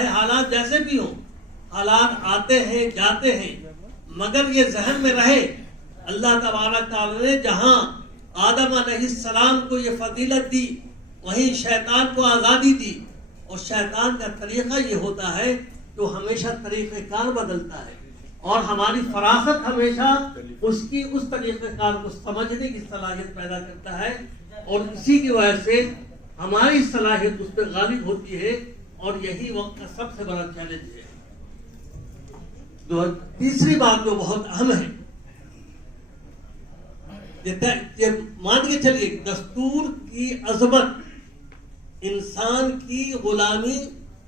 چاہے حالات جیسے بھی ہوں، حالات آتے ہیں جاتے ہیں، مگر یہ ذہن میں رہے اللہ تبارک تعالی نے جہاں آدم علیہ السلام کو یہ فضیلت دی، وہیں شیطان کو آزادی دی، اور شیطان کا طریقہ یہ ہوتا ہے کہ وہ ہمیشہ طریقہ کار بدلتا ہے، اور ہماری فراست ہمیشہ اس طریقہ کار کو سمجھنے کی صلاحیت پیدا کرتا ہے، اور اسی کی وجہ سے ہماری صلاحیت اس پہ غالب ہوتی ہے، اور یہی وقت کا سب سے بڑا چیلنج ہے۔ تیسری بات جو بہت اہم ہے، یہ مان کے چلیے کہ دستور کی عظمت، انسان کی غلامی،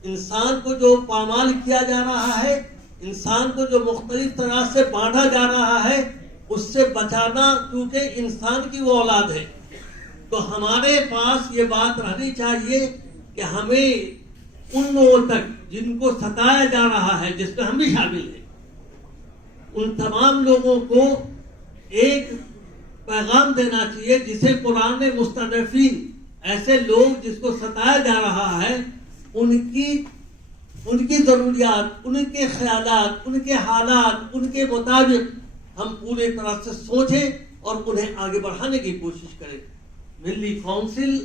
انسان کو جو پامال کیا جا رہا ہے، انسان کو جو مختلف طرح سے بانٹا جا رہا ہے، اس سے بچانا، کیونکہ انسان کی وہ اولاد ہے، تو ہمارے پاس یہ بات رہنی چاہیے کہ ہمیں ان لوگوں تک جن کو ستایا جا رہا ہے، جس میں ہم بھی شامل ہیں، ان تمام لوگوں کو ایک پیغام دینا چاہیے جسے قرآن نے مستضعفین، ایسے لوگ جس کو ستایا جا رہا ہے، ان کی ضروریات، ان کے خیالات، ان کے حالات، ان کے مطابق ہم پوری طرح سے سوچیں اور انہیں آگے بڑھانے کی کوشش کریں۔ ملی کونسل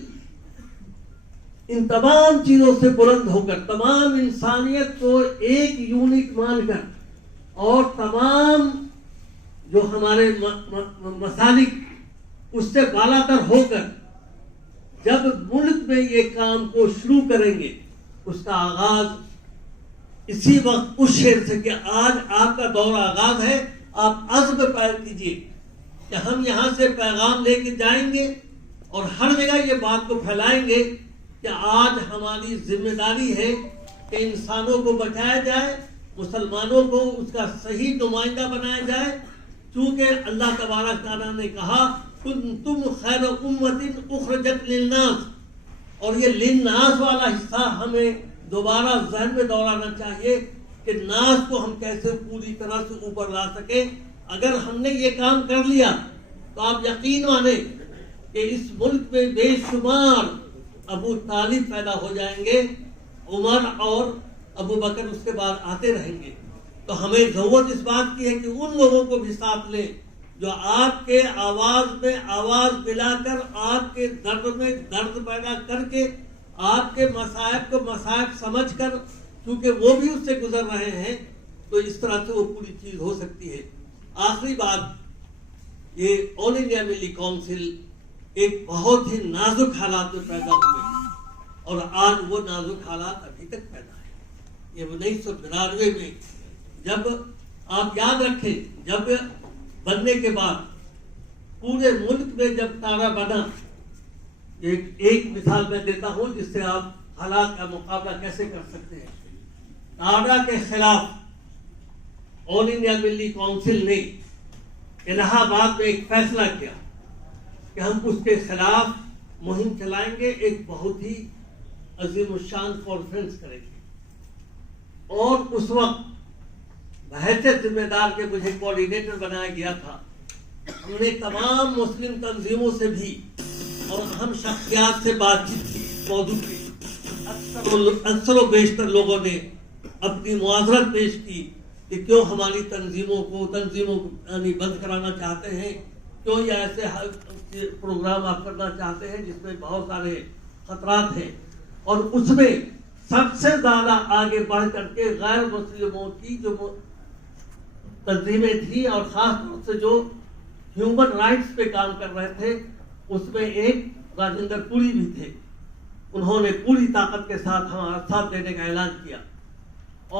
ان تمام چیزوں سے بلند ہو کر تمام انسانیت کو ایک یونٹ مان کر، اور تمام جو ہمارے مسالک اس سے بالا تر ہو کر جب ملک میں یہ کام کو شروع کریں گے، اس کا آغاز اسی وقت اس شعر سے کہ آج آپ کا دور آغاز ہے، آپ عزم پائے کیجیے کہ ہم یہاں سے پیغام لے کے جائیں گے اور ہر جگہ یہ بات کو پھیلائیں گے کہ آج ہماری ذمہ داری ہے کہ انسانوں کو بچایا جائے، مسلمانوں کو اس کا صحیح نمائندہ بنایا جائے، چونکہ اللہ تبارک تعالیٰ نے کہا تم خیر امت اخرجت للناس، اور یہ للناس والا حصہ ہمیں دوبارہ ذہن میں دوہرانا چاہیے کہ ناس کو ہم کیسے پوری طرح سے اوپر لا سکیں۔ اگر ہم نے یہ کام کر لیا تو آپ یقین مانیں کہ اس ملک میں بے شمار ابو طالب پیدا ہو جائیں گے، عمر اور ابو بکر اس کے بعد آتے رہیں گے، تو ہمیں ضرورت اس بات کی ہے کہ ان لوگوں کو بھی ساتھ لیں جو آپ کے آواز میں آواز ملا کر، آپ کے درد میں درد پیدا کر کے، آپ کے مصائب کو مصائب سمجھ کر، کیونکہ وہ بھی اس سے گزر رہے ہیں، تو اس طرح سے وہ پوری چیز ہو سکتی ہے۔ آخری بات، یہ آل انڈیا ملی کونسل ایک بہت ہی نازک حالات میں پیدا ہوئے، اور آج وہ نازک حالات ابھی تک پیدا ہے۔ یہ 1992 میں جب آپ یاد رکھیں، جب بننے کے بعد پورے ملک میں جب تارا بنا، ایک مثال میں دیتا ہوں جس سے آپ حالات کا مقابلہ کیسے کر سکتے ہیں۔ تارا کے خلاف آل انڈیا ملی کونسل نے الہ آباد میں ایک فیصلہ کیا کہ ہم اس کے خلاف مہم چلائیں گے، ایک بہت ہی عظیم الشان کانفرنس کریں گے، اور اس وقت بحیثیت ذمہ دار کے مجھے کوآرڈینیٹر بنایا گیا تھا۔ ہم نے تمام مسلم تنظیموں سے بھی اور اہم شخصیات سے بات چیت کی، موضوع کی، اکثر و بیشتر لوگوں نے اپنی معذرت پیش کی کہ کیوں ہماری تنظیموں کو بند کرانا چاہتے ہیں، کیوں یہ ایسے پروگرام آپ کرنا چاہتے ہیں جس میں بہت سارے خطرات ہیں، اور اس میں سب سے زیادہ آگے بڑھ کر کے غیر مسلموں کی جو تنظیمیں تھیں، اور خاص طور سے جو ہیومن رائٹس پہ کام کر رہے تھے، اس میں ایک راجندر پوری بھی تھے۔ انہوں نے پوری طاقت کے ساتھ ہمارا ساتھ دینے کا اعلان کیا،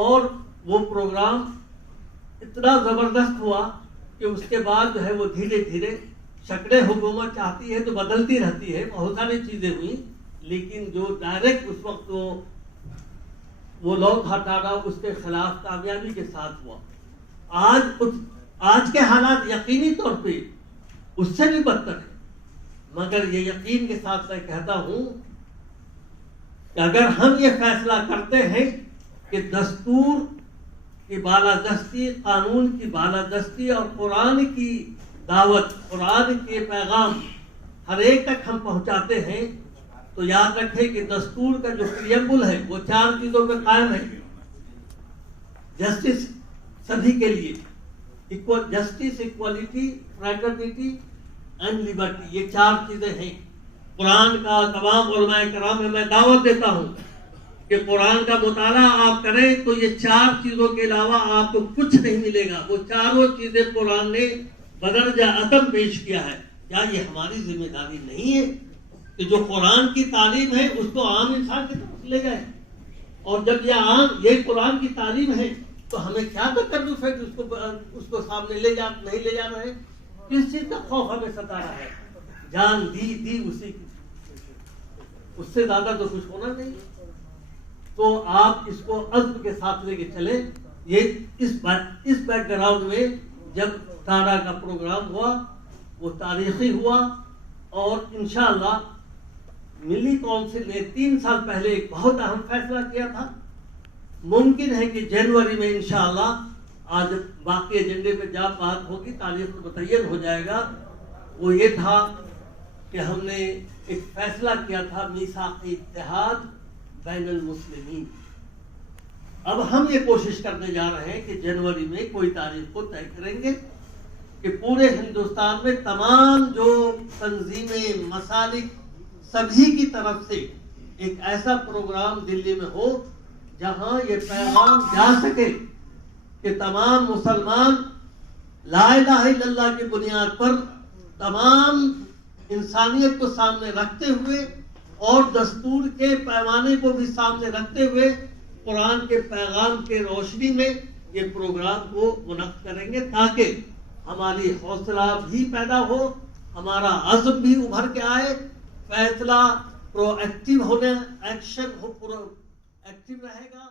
اور وہ پروگرام اتنا زبردست ہوا کہ اس کے بعد جو ہے وہ دھیرے دھیرے شکلیں حکومت چاہتی ہے تو بدلتی رہتی ہے، بہت ساری چیزیں ہوئی، لیکن جو ڈائریکٹ اس وقت وہ لوگ ہٹانا اس کے خلاف کامیابی کے ساتھ ہوا۔ آج کے حالات یقینی طور پہ اس سے بھی بدتر ہے، مگر یہ یقین کے ساتھ میں کہتا ہوں کہ اگر ہم یہ فیصلہ کرتے ہیں کہ دستور کی بالادستی، قانون کی بالادستی اور قرآن کی دعوت، قرآن کے پیغام ہر ایک تک ہم پہنچاتے ہیں، تو یاد رکھیں کہ دستور کا جو پریمبل ہے وہ 4 چیزوں پہ قائم ہے. جسٹس سبھی کے لیے، justice, equality, fraternity and liberty, یہ 4 چیزیں ہیں. قرآن کا تمام علماء کرام میں دعوت دیتا ہوں کہ قرآن کا مطالعہ آپ کریں تو یہ 4 چیزوں کے علاوہ آپ کو کچھ نہیں ملے گا. وہ چاروں چیزیں قرآن نے بدرجہ عدم پیش کیا ہے. کیا یہ ہماری ذمہ داری نہیں ہے کہ جو قرآن کی تعلیم ہے اس کو عام انسان کی طرف لے جائے؟ اور جب یہ قرآن کی تعلیم ہے تو ہمیں کیا تکلف ہے کہ اس کو سامنے نہیں لے جانا ہے؟ کس چیز کا خوف ہمیں ستا رہا ہے؟ جان دی اسی کی، اس سے زیادہ تو کچھ ہونا نہیں. تو آپ اس کو عزم کے ساتھ لے کے چلیں. یہ اس بیک گراؤنڈ میں جب تارا کا پروگرام ہوا وہ تاریخی ہوا، اور انشاءاللہ ملی کونسل نے 3 سال پہلے ایک بہت اہم فیصلہ کیا تھا. ممکن ہے کہ جنوری میں انشاءاللہ، آج باقی ایجنڈے پہ جب بات ہوگی تاریخ متعین ہو جائے گا. وہ یہ تھا کہ ہم نے ایک فیصلہ کیا تھا میثاق اتحاد بین المسلمین. اب ہم یہ کوشش کرنے جا رہے ہیں کہ جنوری میں کوئی تاریخ کو طے کریں گے کہ پورے ہندوستان میں تمام جو تنظیمیں، مسالک، سبھی کی طرف سے ایک ایسا پروگرام دلی میں ہو جہاں یہ پیغام جا سکے کہ تمام مسلمان لا الہ الا اللہ کی بنیاد پر تمام انسانیت کو سامنے رکھتے ہوئے اور دستور کے پیمانے کو بھی سامنے رکھتے ہوئے قرآن کے پیغام کے روشنی میں یہ پروگرام کو منعقد کریں گے، تاکہ ہماری حوصلہ بھی پیدا ہو، ہمارا عزم بھی ابھر کے آئے، فیصلہ پرو ایکٹیو ہونے، ایکشن ہو پرو ایکٹیو رہے گا.